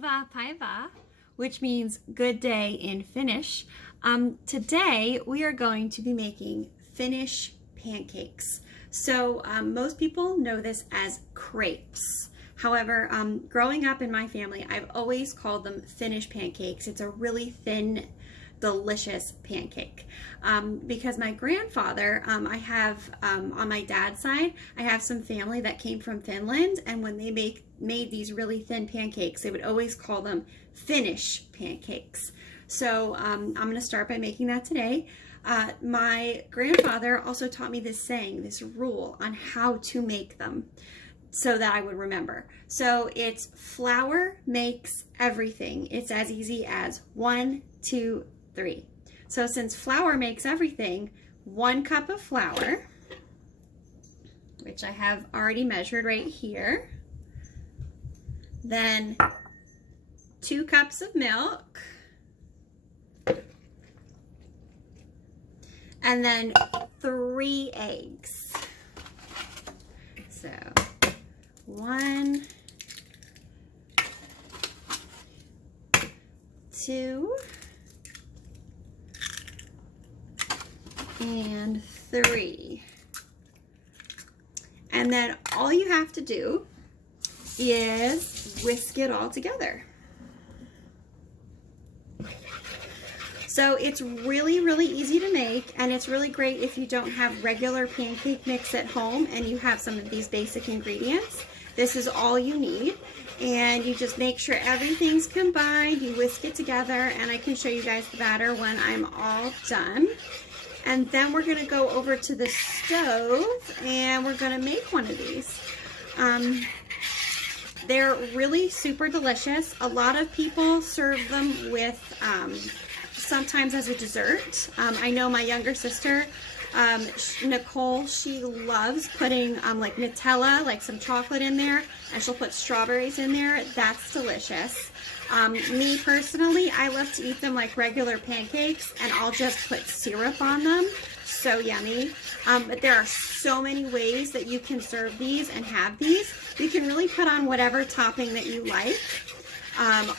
Hyvää päivää, which means good day in Finnish. Today we are going to be making Finnish pancakes. So most people know this as crepes. However, growing up in my family, I've always called them Finnish pancakes. It's a really thin, delicious pancake. Because my grandfather, I have, on my dad's side, I have some family that came from Finland, and when they made these really thin pancakes, they would always call them Finnish pancakes. So I'm going to start by making that today. My grandfather also taught me this saying, this rule on how to make them, so that I would remember. So it's flour makes everything. It's as easy as 1, 2, 3. So since flour makes everything, 1 cup of flour, which I have already measured right here, then 2 cups of milk, and then 3 eggs. So 1, 2, and 3. And then all you have to do is whisk it all together. So it's really, really easy to make, and it's really great if you don't have regular pancake mix at home and you have some of these basic ingredients. This is all you need, and you just make sure everything's combined, you whisk it together, and I can show you guys the batter when I'm all done. And then we're gonna go over to the stove and we're gonna make one of these. They're really super delicious. A lot of people serve them with, sometimes as a dessert. I know my younger sister, Nicole, she loves putting like Nutella, like some chocolate in there, and she'll put strawberries in there. That's delicious. Me personally, I love to eat them like regular pancakes, and I'll just put syrup on them. So yummy. But there are so many ways that you can serve these and have these. You can really put on whatever topping that you like.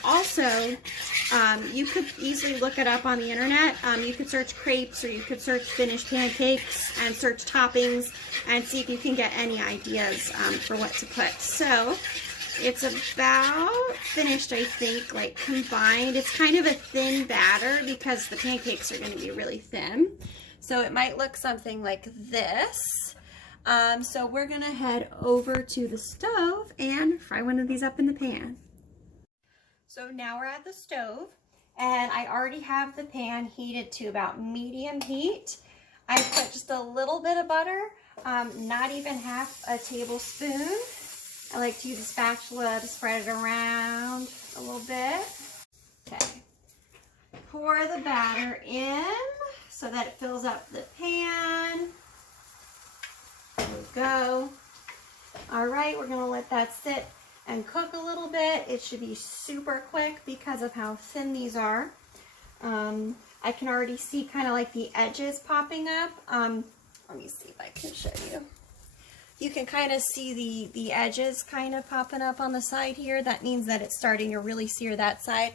Also, you could easily look it up on the internet. You could search crepes, or you could search Finnish pancakes and search toppings and see if you can get any ideas for what to put. So it's about finished, I think, like combined. It's kind of a thin batter because the pancakes are going to be really thin. So it might look something like this. So we're going to head over to the stove and fry one of these up in the pan. So now we're at the stove, and I already have the pan heated to about medium heat. I put just a little bit of butter, not even half a tablespoon. I like to use a spatula to spread it around a little bit. Okay. Pour the batter in so that it fills up the pan. There we go. All right, we're gonna let that sit and cook a little bit. It should be super quick because of how thin these are. I can already see kind of like the edges popping up. Let me see if I can show you. You can kind of see the edges kind of popping up on the side here. That means that it's starting to really sear that side.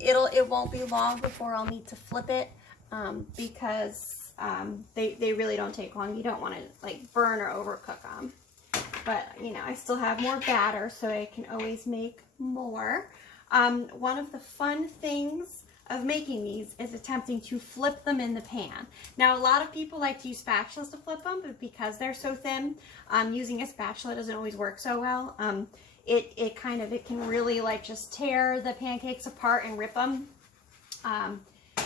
It won't be long before I'll need to flip it because they really don't take long. You don't want to like burn or overcook them. But, you know, I still have more batter, so I can always make more. One of the fun things of making these is attempting to flip them in the pan. Now, a lot of people like to use spatulas to flip them, but because they're so thin, using a spatula doesn't always work so well. It can really like just tear the pancakes apart and rip them.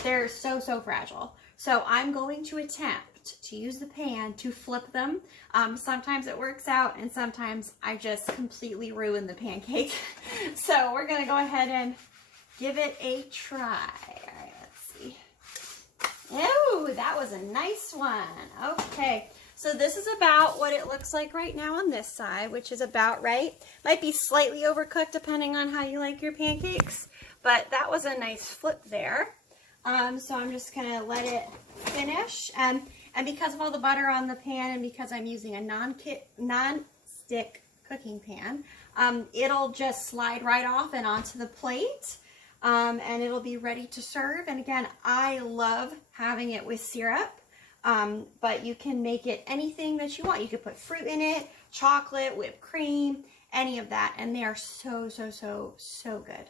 They're so fragile. So I'm going to attempt to use the pan to flip them. Sometimes it works out, and sometimes I just completely ruin the pancake. So we're gonna go ahead and give it a try. All right, let's see. Oh, that was a nice one. Okay, so this is about what it looks like right now on this side, which is about right. Might be slightly overcooked depending on how you like your pancakes, but that was a nice flip there. So I'm just gonna let it finish. And because of all the butter on the pan, and because I'm using a non-stick cooking pan, it'll just slide right off and onto the plate. And it'll be ready to serve. And again, I love having it with syrup, but you can make it anything that you want. You could put fruit in it, chocolate, whipped cream, any of that, and they are so, so, so, so good.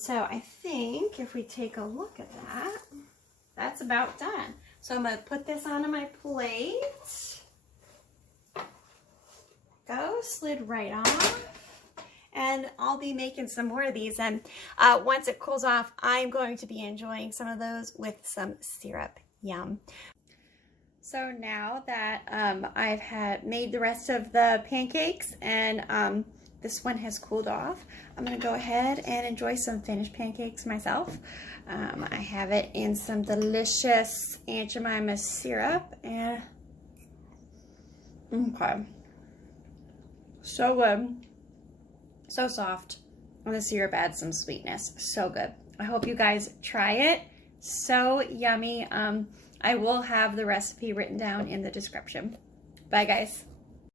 So I think if we take a look at that, that's about done. So I'm going to put this onto my plate. Go, slid right off. And I'll be making some more of these, and once it cools off, I'm going to be enjoying some of those with some syrup. Yum. So now that I've made the rest of the pancakes, and this one has cooled off, I'm going to go ahead and enjoy some Finnish pancakes myself. I have it in some delicious Aunt Jemima syrup, and okay, so good. So soft, and the syrup adds some sweetness. So good. I hope you guys try it. So yummy. I will have the recipe written down in the description. Bye, guys.